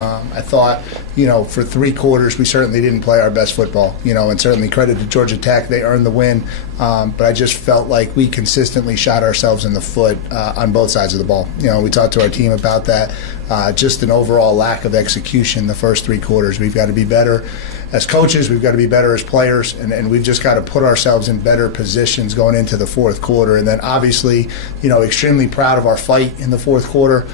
I thought, for 3 quarters we certainly didn't play our best football, and certainly credit to Georgia Tech, they earned the win, but I just felt like we consistently shot ourselves in the foot on both sides of the ball. We talked to our team about that, just an overall lack of execution the first 3 quarters. We've got to be better as coaches, we've got to be better as players, and we've just got to put ourselves in better positions going into the fourth quarter. And then obviously, extremely proud of our fight in the fourth quarter,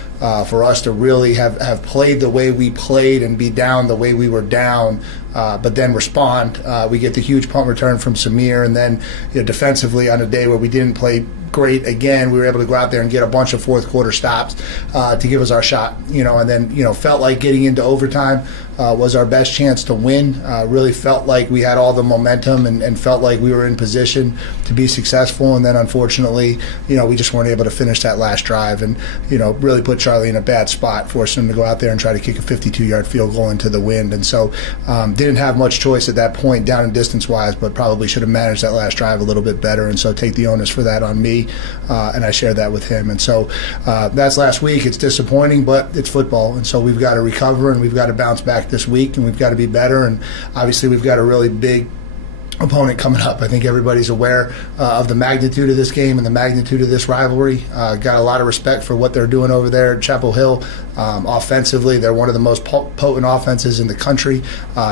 for us to really have played the way we played and be down the way we were down, but then respond. We get the huge punt return from Samir, and then defensively on a day where we didn't play great again, we were able to go out there and get a bunch of fourth quarter stops to give us our shot, and then felt like getting into overtime was our best chance to win. Really felt like we had all the momentum and felt like we were in position to be successful, and then unfortunately we just weren't able to finish that last drive, and really put Charlie in a bad spot, forced him to go out there and try to kick a 52-yard field goal into the wind. And so didn't have much choice at that point down and distance wise, but probably should have managed that last drive a little bit better, and so take the onus for that on me, and I shared that with him. And so that's last week. It's disappointing, but it's football, and so we've got to recover and we've got to bounce back this week, and we've got to be better. And obviously we've got a really big opponent coming up. I think everybody's aware of the magnitude of this game and the magnitude of this rivalry. Got a lot of respect for what they're doing over there at Chapel Hill. Offensively, they're one of the most potent offenses in the country.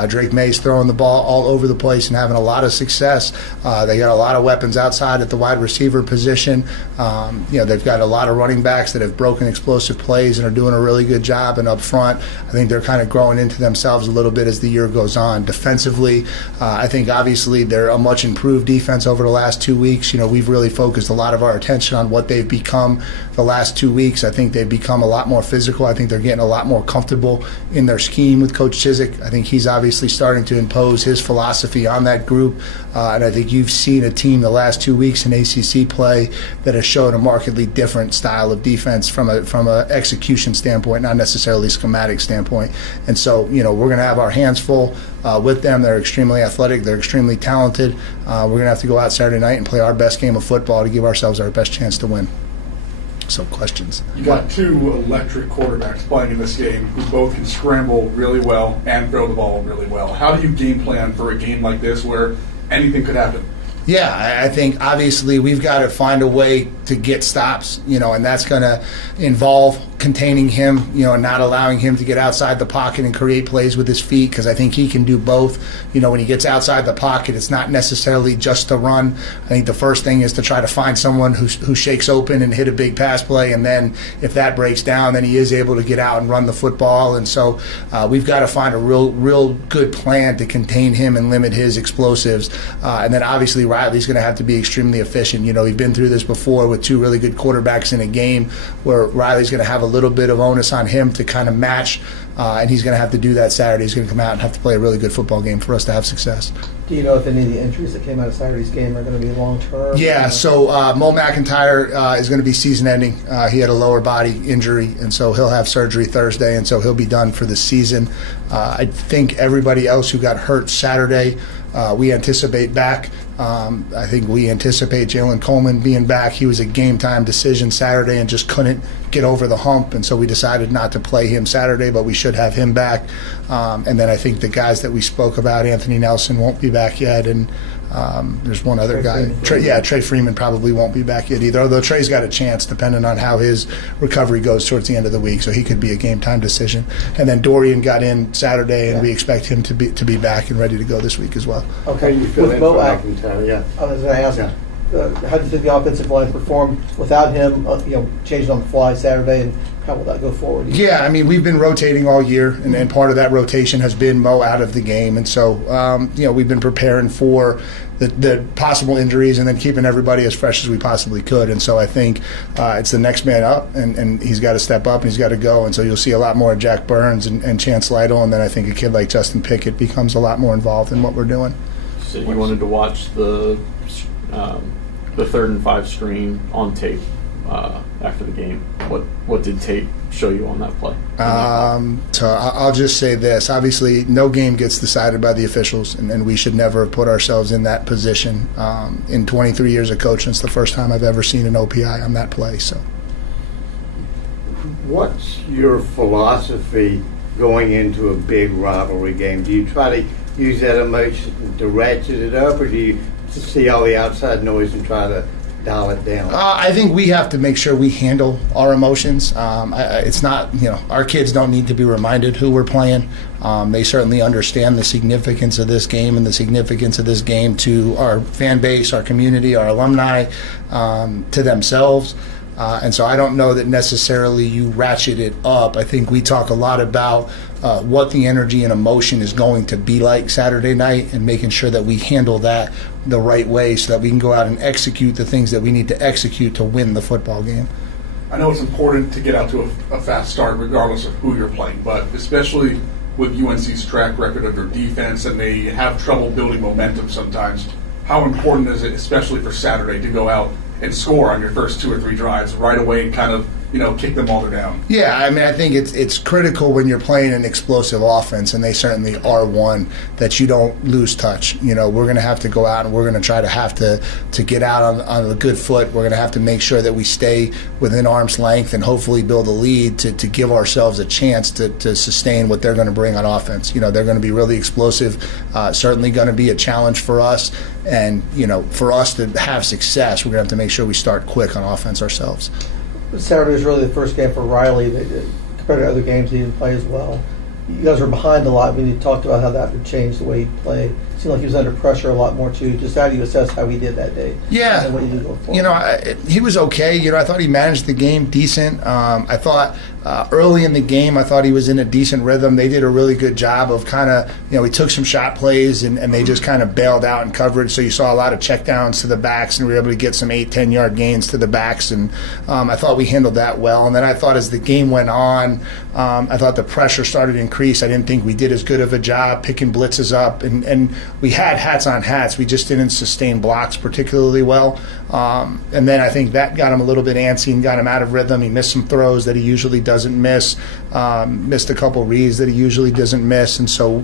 Drake May's throwing the ball all over the place and having a lot of success. They got a lot of weapons outside at the wide receiver position. They've got a lot of running backs that have broken explosive plays and are doing a really good job. And up front, I think they're kind of growing into themselves a little bit as the year goes on. Defensively, I think obviously they're a much improved defense over the last 2 weeks. We've really focused a lot of our attention on what they've become the last 2 weeks. I think they've become a lot more physical. I think they're getting a lot more comfortable in their scheme with Coach Chizik. I think he's obviously starting to impose his philosophy on that group. And I think you've seen a team the last 2 weeks in ACC play that has shown a markedly different style of defense from a execution standpoint, not necessarily schematic standpoint. And so, we're going to have our hands full with them. They're extremely athletic. They're extremely talented. We're going to have to go out Saturday night and play our best game of football to give ourselves our best chance to win. So, questions? You got 2 electric quarterbacks playing in this game who both can scramble really well and throw the ball really well. How do you game plan for a game like this where anything could happen? Yeah, I think obviously we've got to find a way to get stops, and that's going to involve containing him, and not allowing him to get outside the pocket and create plays with his feet, because I think he can do both. When he gets outside the pocket, it's not necessarily just to run. I think the first thing is to try to find someone who shakes open and hit a big pass play, and then if that breaks down, then he is able to get out and run the football. And so we've got to find a real good plan to contain him and limit his explosives. And then obviously Riley's going to have to be extremely efficient. We've been through this before with 2 really good quarterbacks in a game where Riley's going to have a little bit of onus on him to kind of match, and he's going to have to do that Saturday. He's going to come out and have to play a really good football game for us to have success. Do you know if any of the injuries that came out of Saturday's game are going to be long-term? Yeah, so Mo McIntyre is going to be season-ending. He had a lower body injury, and so he'll have surgery Thursday, and so he'll be done for the season. I think everybody else who got hurt Saturday, we anticipate back. I think we anticipate Jalen Coleman being back. He was a game-time decision Saturday and just couldn't get over the hump, and so we decided not to play him Saturday, but we should have him back. And then I think the guys that we spoke about, Anthony Nelson won't be back yet, and there's one other guy. Trey Freeman probably won't be back yet either, although Trey's got a chance depending on how his recovery goes towards the end of the week, so he could be a game-time decision. And then Dorian got in Saturday, and we expect him to be back and ready to go this week as well. Okay, you feel Mo, I was going to ask, how do you think the offensive line performed without him, changing on the fly Saturday, and how will that go forward? Yeah, I mean, we've been rotating all year, and part of that rotation has been Mo out of the game. And so, we've been preparing for the possible injuries and then keeping everybody as fresh as we possibly could. And so I think it's the next man up, and he's got to step up and he's got to go. And so you'll see a lot more of Jack Burns and Chance Lytle, and then I think a kid like Justin Pickett becomes a lot more involved in what we're doing. You said you wanted to watch the 3rd and 5 screen on tape after the game. What did tape show you on that play? So I'll just say this. Obviously, no game gets decided by the officials, and we should never have put ourselves in that position. In 23 years of coaching, it's the first time I've ever seen an OPI on that play. So, what's your philosophy going into a big rivalry game? Do you try to use that emotion to ratchet it up, or do you see all the outside noise and try to dial it down? I think we have to make sure we handle our emotions. It's not, our kids don't need to be reminded who we're playing. They certainly understand the significance of this game and the significance of this game to our fan base, our community, our alumni, to themselves. And so I don't know that necessarily you ratchet it up. I think we talk a lot about what the energy and emotion is going to be like Saturday night and making sure that we handle that the right way so that we can go out and execute the things that we need to execute to win the football game. I know it's important to get out to a fast start regardless of who you're playing, but especially with UNC's track record of their defense, and they have trouble building momentum sometimes, how important is it, especially for Saturday, to go out and score on your first 2 or 3 drives right away and kind of, kick them while they're down? Yeah, I mean, I think it's critical when you're playing an explosive offense, and they certainly are one, that you don't lose touch. We're going to have to go out and we're going to try to have to get out on a good foot. We're going to have to make sure that we stay within arm's length and hopefully build a lead to give ourselves a chance to sustain what they're going to bring on offense. They're going to be really explosive, certainly going to be a challenge for us. And, for us to have success, we're going to have to make sure we start quick on offense ourselves. Saturday was really the first game for Riley compared to other games he didn't play as well. You guys were behind a lot when you talked about how that would change the way he played. It seemed like he was under pressure a lot more too. Just how do you assess how he did that day? Yeah, and what you did going forward? He was okay. I thought he managed the game decent. I thought early in the game, I thought he was in a decent rhythm. They did a really good job of kind of, we took some shot plays and they just kind of bailed out in coverage. So you saw a lot of checkdowns to the backs, and we were able to get some 8-10 yard gains to the backs. And I thought we handled that well. And then I thought as the game went on, I thought the pressure started to increase. I didn't think we did as good of a job picking blitzes up. And we had hats on hats. We just didn't sustain blocks particularly well. And then I think that got him a little bit antsy and got him out of rhythm. He missed some throws that he usually doesn't miss, missed a couple reads that he usually doesn't miss. And so,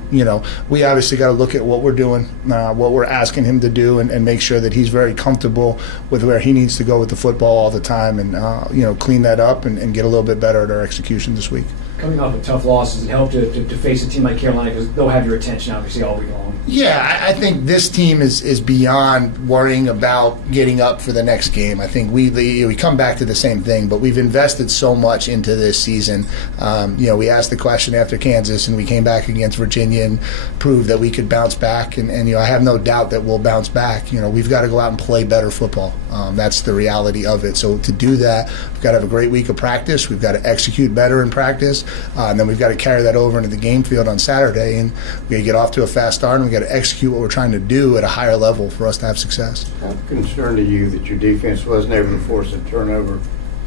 we obviously got to look at what we're doing, what we're asking him to do, and make sure that he's very comfortable with where he needs to go with the football all the time, and, clean that up and get a little bit better at our execution this week. Coming off a tough loss, does it help to face a team like Carolina, because they'll have your attention obviously all week long? Yeah, I think this team is beyond worrying about getting up for the next game. I think we come back to the same thing, but we've invested so much into this season. We asked the question after Kansas, and we came back against Virginia and proved that we could bounce back, and I have no doubt that we'll bounce back. We've got to go out and play better football. That's the reality of it. So to do that, we've got to have a great week of practice. We've got to execute better in practice. And then we've got to carry that over into the game field on Saturday, and we got to get off to a fast start, and we've got to execute what we're trying to do at a higher level for us to have success. How concerned are you that your defense wasn't able to force a turnover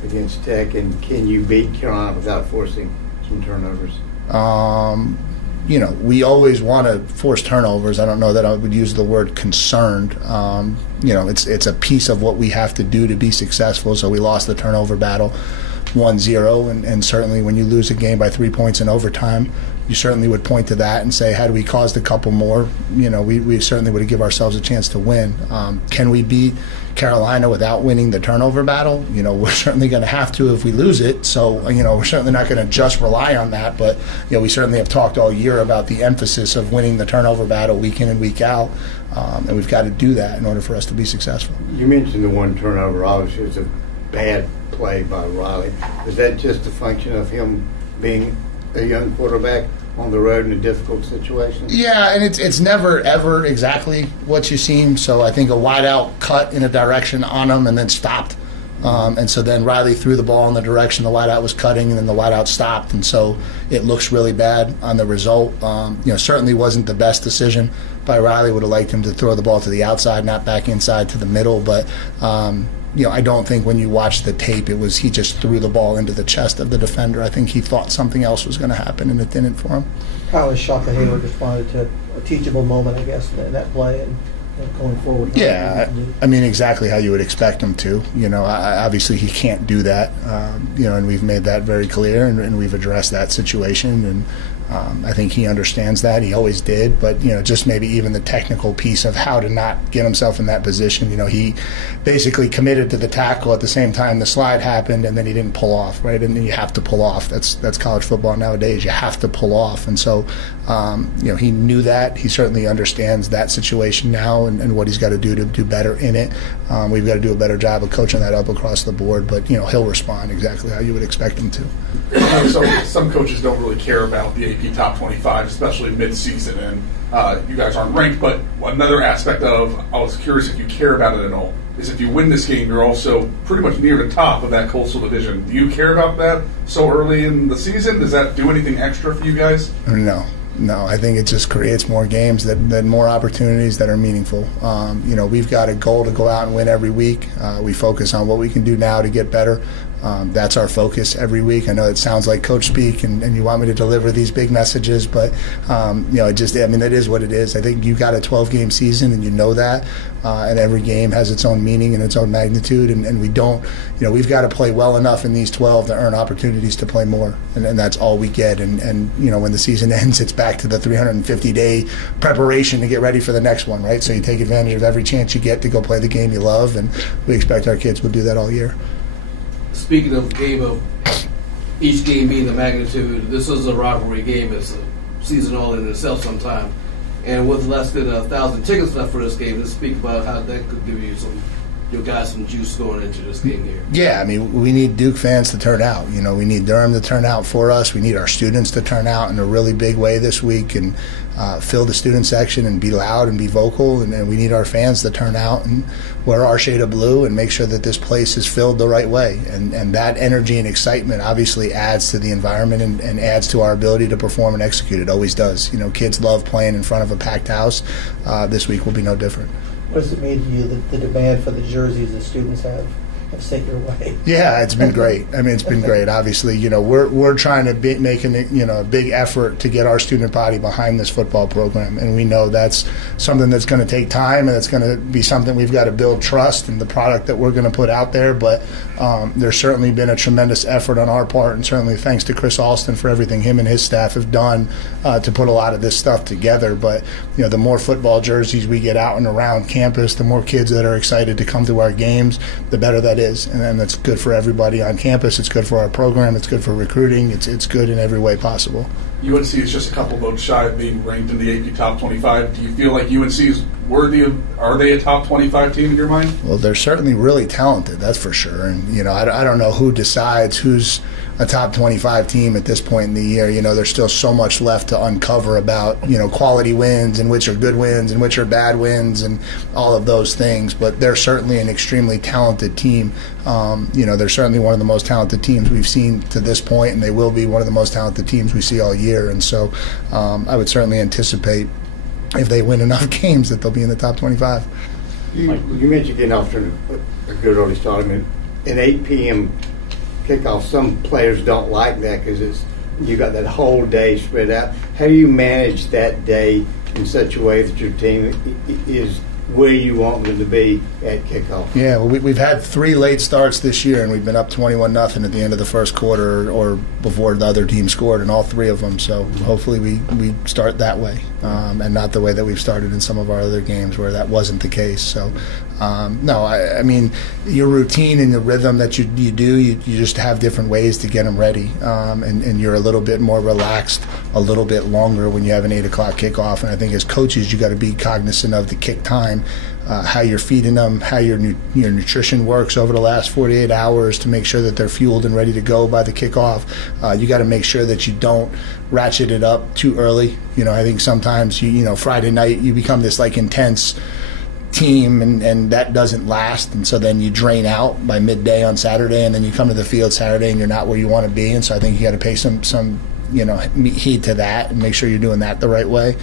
against Tech, and can you beat Carolina without forcing some turnovers? We always want to force turnovers. I don't know that I would use the word concerned. It's a piece of what we have to do to be successful, so we lost the turnover battle 1-0, and certainly when you lose a game by 3 points in overtime, you certainly would point to that and say, had we caused a couple more, we certainly would have given ourselves a chance to win. Can we beat Carolina without winning the turnover battle? We're certainly going to have to if we lose it. So, we're certainly not going to just rely on that. But, we certainly have talked all year about the emphasis of winning the turnover battle week in and week out. And we've got to do that in order for us to be successful. You mentioned the one turnover. Obviously, it's a bad play by Riley. Is that just a function of him being a young quarterback on the road in a difficult situation? Yeah, and it's never, ever exactly what you seem. So I think a wide-out cut in a direction on him and then stopped. And so then Riley threw the ball in the direction the wideout was cutting, and then the wideout stopped. And so it looks really bad on the result. Certainly wasn't the best decision by Riley. Would have liked him to throw the ball to the outside, not back inside to the middle. But I don't think when you watch the tape it was he just threw the ball into the chest of the defender. I think he thought something else was going to happen, and it didn't for him. How was shocked that Hayward responded to a teachable moment, I guess, in that play and going forward. Yeah, I mean, exactly how you would expect him to. Obviously he can't do that, and we've made that very clear, and we've addressed that situation. And I think he understands that. He always did, but just maybe even the technical piece of how to not get himself in that position. He basically committed to the tackle at the same time the slide happened, and then he didn't pull off, right? And then you have to pull off. That's college football nowadays. You have to pull off, and so he knew that. He certainly understands that situation now and what he's got to do better in it. We've got to do a better job of coaching that up across the board, but he'll respond exactly how you would expect him to. So some coaches don't really care about the AP Top 25, especially mid-season, and you guys aren't ranked. But another aspect of, I was curious if you care about it at all, is if you win this game, you're also pretty much near the top of that Coastal Division. Do you care about that so early in the season? Does that do anything extra for you guys? No, I think it just creates more games, that more opportunities that are meaningful. We've got a goal to go out and win every week. We focus on what we can do now to get better. That's our focus every week. I know it sounds like coach speak, and you want me to deliver these big messages, but that is what it is. I think you got a 12-game season, and you know that, and every game has its own meaning and its own magnitude, and we don't. We've got to play well enough in these 12 to earn opportunities to play more, and that's all we get. And when the season ends, it's back to the 350-day preparation to get ready for the next one, right? So you take advantage of every chance you get to go play the game you love, and we expect our kids will do that all year. Speaking of each game being the magnitude, this is a rivalry game. It's a season all in itself sometime. And with less than 1,000 tickets left for this game, let's speak about how that could give you your guys some juice going into this game here. Yeah, we need Duke fans to turn out. We need Durham to turn out for us. We need our students to turn out in a really big way this week and fill the student section and be loud and be vocal. And we need our fans to turn out and wear our shade of blue and make sure that this place is filled the right way. And that energy and excitement obviously adds to the environment and adds to our ability to perform and execute. It always does. Kids love playing in front of a packed house. This week will be no different. What does it mean to you, the demand for the jerseys the students have sent your way? Yeah, it's been great. It's been great. Obviously, we're trying to make a big effort to get our student body behind this football program, and we know that's something that's going to take time, and it's going to be something we've got to build trust in the product that we're going to put out there. But there's certainly been a tremendous effort on our part, and certainly thanks to Chris Alston for everything him and his staff have done to put a lot of this stuff together. But the more football jerseys we get out and around campus, the more kids that are excited to come to our games, the better that is. And that's good for everybody on campus. It's good for our program. It's good for recruiting. It's good in every way possible. UNC is just a couple votes shy of being ranked in the AP Top 25. Do you feel like UNC is worthy of? Are they a Top 25 team in your mind? Well, they're certainly really talented. That's for sure. And I don't know who decides who's a top 25 team at this point in the year. There's still so much left to uncover about quality wins and which are good wins and which are bad wins and all of those things. But they're certainly an extremely talented team. They're certainly one of the most talented teams we've seen to this point, and they will be one of the most talented teams we see all year. And so I would certainly anticipate if they win enough games that they'll be in the top 25. You mentioned getting off to a good early start. An 8 p.m. kickoff, some players don't like that because you got that whole day spread out. How do you manage that day in such a way that your team is where you want them to be at kickoff? Yeah, well, we've had 3 late starts this year, and we've been up 21-0 at the end of the first quarter or before the other team scored in all 3 of them. So hopefully we start that way and not the way that we've started in some of our other games where that wasn't the case. So, your routine and the rhythm that you do, you just have different ways to get them ready, and you're a little bit more relaxed a little bit longer when you have an 8 o'clock kickoff. And I think as coaches, you got to be cognizant of the kick time, how you're feeding them, how your nutrition works over the last 48 hours to make sure that they're fueled and ready to go by the kickoff. You got to make sure that you don't ratchet it up too early. I think sometimes Friday night you become this intense team and that doesn't last, and so then you drain out by midday on Saturday, and then you come to the field Saturday and you're not where you want to be. And so I think you got to pay some heed to that and make sure you're doing that the right way.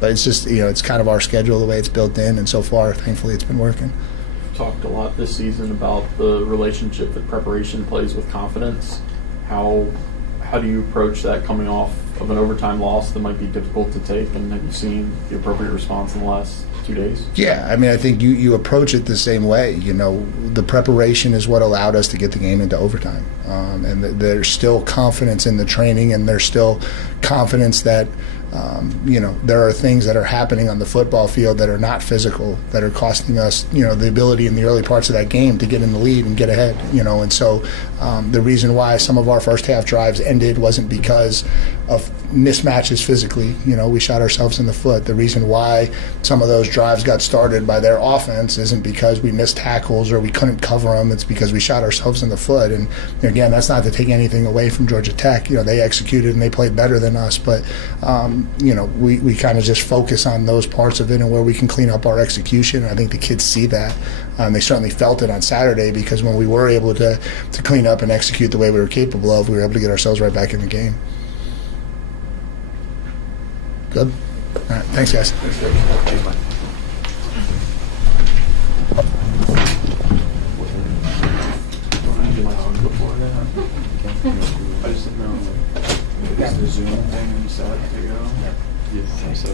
But it's just it's kind of our schedule the way it's built in, and so far thankfully it's been working. We've talked a lot this season about the relationship that preparation plays with confidence. How do you approach that coming off of an overtime loss that might be difficult to take, and have you seen the appropriate response in the last 2 days? Yeah, I mean, I think you approach it the same way. You know, the preparation is what allowed us to get the game into overtime, and there's still confidence in the training, and there's still confidence that you know, there are things that are happening on the football field that are not physical, that are costing us, you know, the ability in the early parts of that game to get in the lead and get ahead, you know. And so the reason why some of our first half drives ended wasn't because of mismatches physically. You know, we shot ourselves in the foot. The reason why some of those drives got started by their offense isn't because we missed tackles or we couldn't cover them. It's because we shot ourselves in the foot. And again, that's not to take anything away from Georgia Tech. You know, they executed and they played better than us, but you know, we kind of just focus on those parts of it and where we can clean up our execution. And I think the kids see that. They certainly felt it on Saturday, because when we were able to clean up and execute the way we were capable of, we were able to get ourselves right back in the game. Good. All right. Thanks, guys. I just didn't know if the Zoom thing set to go. Yes, so